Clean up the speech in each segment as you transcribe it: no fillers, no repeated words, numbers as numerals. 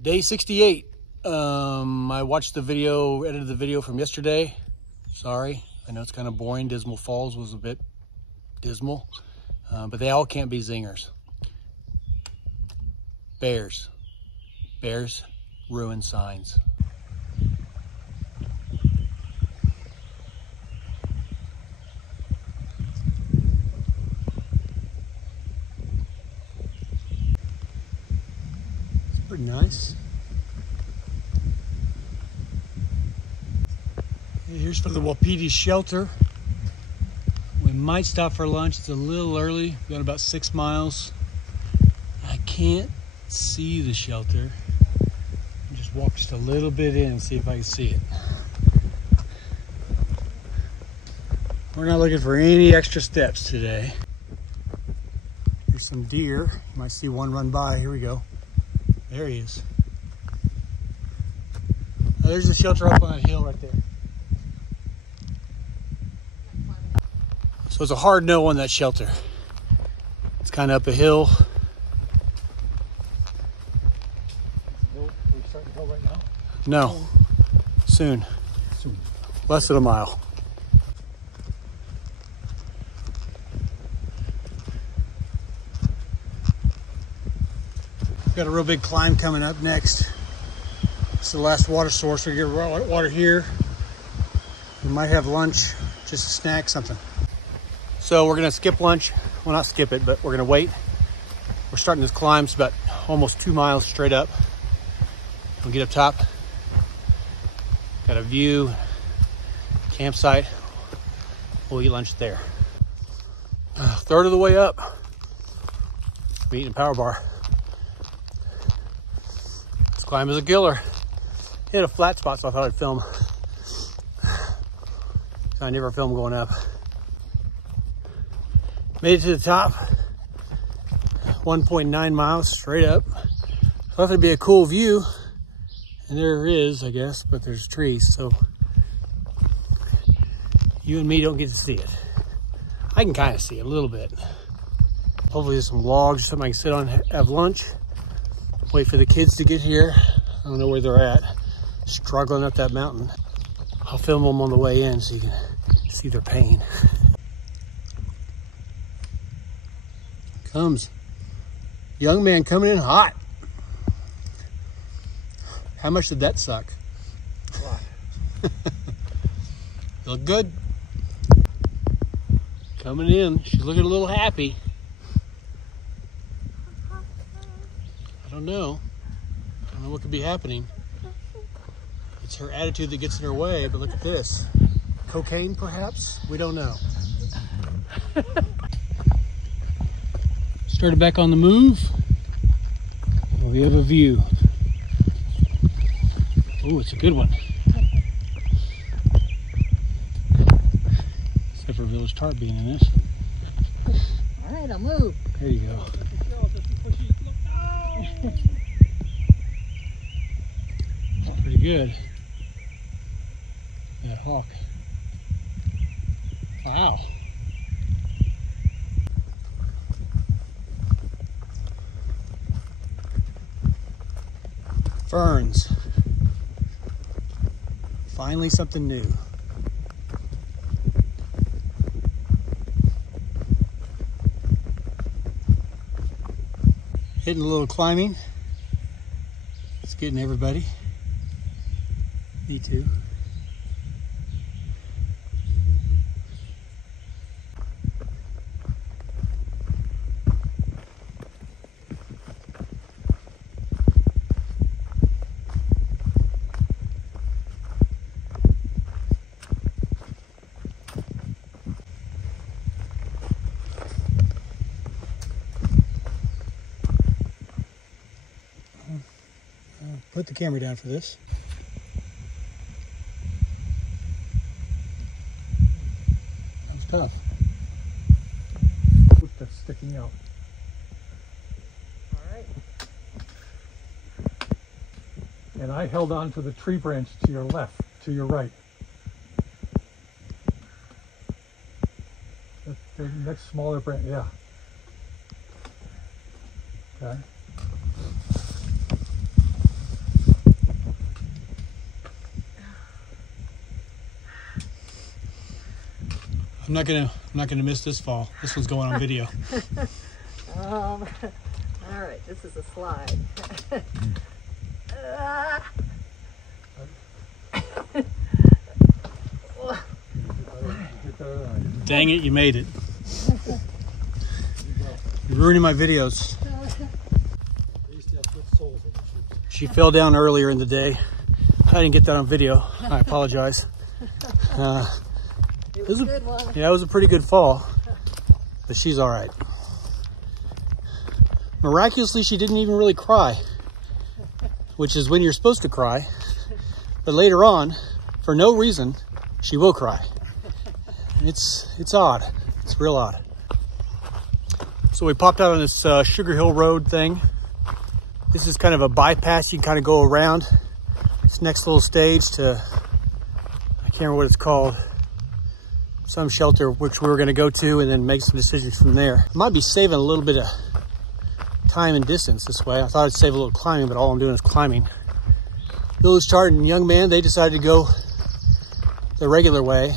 Day 68. I watched the video, edited the video from yesterday. Sorry, I know it's kind of boring. Dismal Falls was a bit dismal, but they all can't be zingers. Bears ruin signs. Pretty nice. Here's for the Wapiti shelter. We might stop for lunch. It's a little early. We've got about 6 miles. I can't see the shelter. I'll just walk just a little bit in and see if I can see it. We're not looking for any extra steps today. There's some deer. You might see one run by. Here we go. There he is. Oh, there's the shelter up on that hill right there. So it's a hard no on that shelter. It's kind of up a hill. Are we starting the hill right now? No. Soon. Less than a mile. Got a real big climb coming up next. It's the last water source. We get water here. We might have lunch, just a snack, something. So we're gonna skip lunch. Well, not skip it, but we're gonna wait. We're starting this climb. It's about almost 2 miles straight up. We'll get up top. Got a view, campsite. We'll eat lunch there. Third of the way up. I'm eating a power bar. Climb is a killer. Hit a flat spot, so I thought I'd film. So I never film going up. Made it to the top. 1.9 miles straight up. Thought there'd be a cool view. And there is, I guess, but there's trees, so you and me don't get to see it. I can kind of see it a little bit. Hopefully there's some logs or something I can sit on, have lunch. Wait for the kids to get here. I don't know where they're at. Struggling up that mountain. I'll film them on the way in so you can see their pain. Comes. Young man coming in hot. How much did that suck? A lot. Look good. Coming in. She's looking a little happy. I don't know what could be happening. It's her attitude that gets in her way, but look at this. Cocaine, perhaps? We don't know. Started back on the move. We have a view. Oh, it's a good one. Except for Village Tarp being in this. All right, I'll move. There you go. Pretty good. That hawk. Wow. Ferns. Finally something new. Hitting a little climbing. It's getting everybody. Me too. Put the camera down for this. That was tough. That's sticking out. All right. And I held on to the tree branch to your left, to your right. The next smaller branch, yeah. Okay. I'm not gonna miss this fall. This one's going on video. All right, this is a slide. Dang it, you made it. You're ruining my videos. She fell down earlier in the day. I didn't get that on video. I apologize. It was a good one. Yeah, it was a pretty good fall, but she's all right. Miraculously, she didn't even really cry, which is when you're supposed to cry. But later on, for no reason, she will cry. It's odd. It's real odd. So we popped out on this Sugar Hill Road thing. This is kind of a bypass. You can kind of go around this next little stage to, I can't remember what it's called, some shelter which we were going to go to and then make some decisions from there. Might be saving a little bit of time and distance this way. I thought I'd save a little climbing, but all I'm doing is climbing. Village Chart and young man, they decided to go the regular way.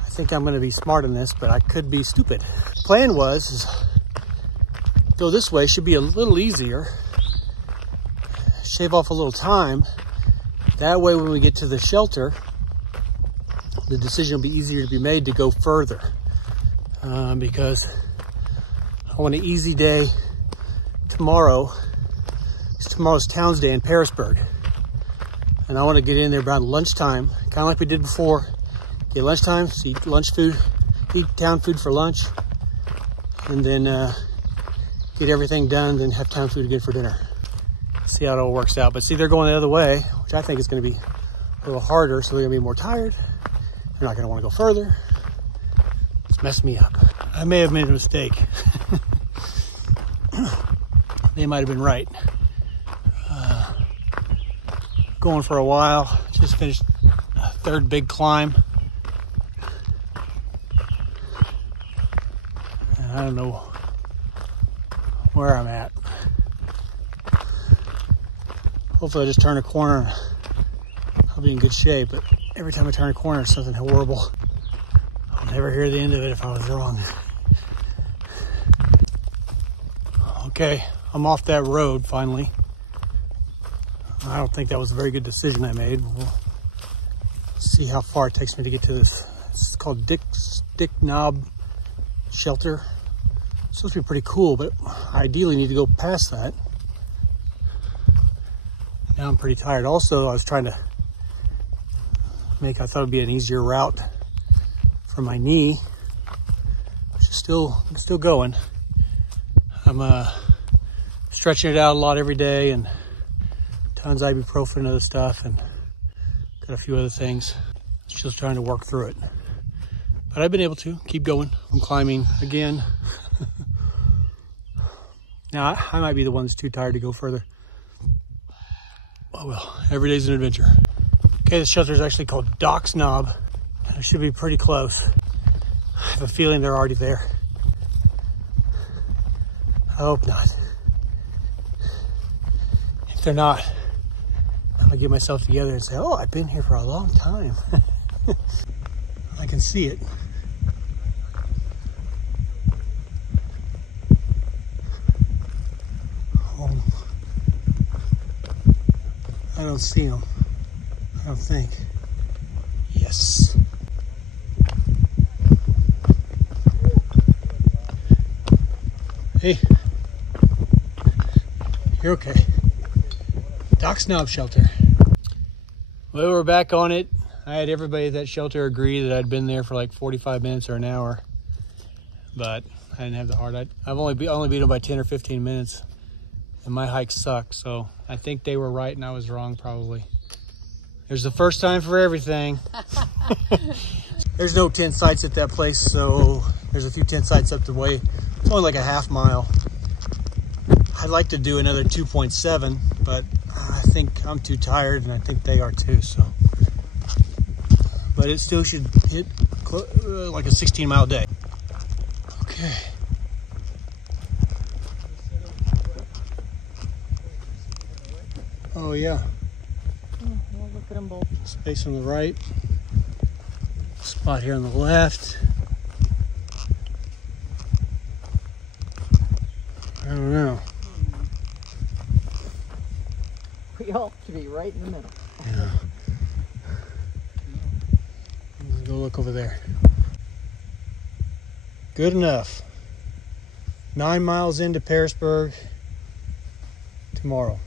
I think I'm going to be smart in this, but I could be stupid. The plan was go this way, should be a little easier. Shave off a little time. That way when we get to the shelter, the decision will be easier to be made to go further. Because I want an easy day tomorrow. Tomorrow's Towns Day in Parisburg. And I want to get in there around lunchtime, kind of like we did before. Get lunchtime, so eat lunch food, eat town food for lunch, and then get everything done, then have town food again for dinner. See how it all works out. But see, they're going the other way, which I think is going to be a little harder, so they're going to be more tired. They're not going to want to go further. It's messed me up. I may have made a mistake. They might have been right. Going for a while. Just finished a third big climb. And I don't know where I'm at. Hopefully I just turn a corner. I'll be in good shape, but every time I turn a corner, it's something horrible. I'll never hear the end of it if I was wrong. Okay, I'm off that road finally. I don't think that was a very good decision I made. We'll see how far it takes me to get to this. It's called Dick Knob Shelter. It's supposed to be pretty cool, but I ideally need to go past that. Now I'm pretty tired. Also, I was trying to I thought it would be an easier route for my knee, which is still going. I'm stretching it out a lot every day and tons of ibuprofen and other stuff, and got a few other things. Just trying to work through it. But I've been able to keep going. I'm climbing again. Now, I might be the one that's too tired to go further. Oh well, every day's an adventure. Okay, the shelter is actually called Doc's Knob. I should be pretty close. I have a feeling they're already there. I hope not. If they're not, I'm gonna get myself together and say, oh, I've been here for a long time. I can see it. Oh, I don't see them. I don't think. Yes. Hey, you're okay. Doc's Knob Shelter. Well, we're back on it. I had everybody at that shelter agree that I'd been there for like 45 minutes or an hour, but I didn't have the heart. I've only beat them by 10 or 15 minutes, and my hike sucked. So I think they were right and I was wrong probably. There's the first time for everything. There's no tent sites at that place, so there's a few tent sites up the way. It's only like a half mile. I'd like to do another 2.7, but I think I'm too tired, and I think they are too, so. But it still should hit like a 16-mile day. Okay. Oh yeah. Well, look at them both. Space on the right. Spot here on the left. don't know. We ought to be right in the middle. Yeah. Let's go look over there. Good enough. 9 miles into Pearisburg tomorrow.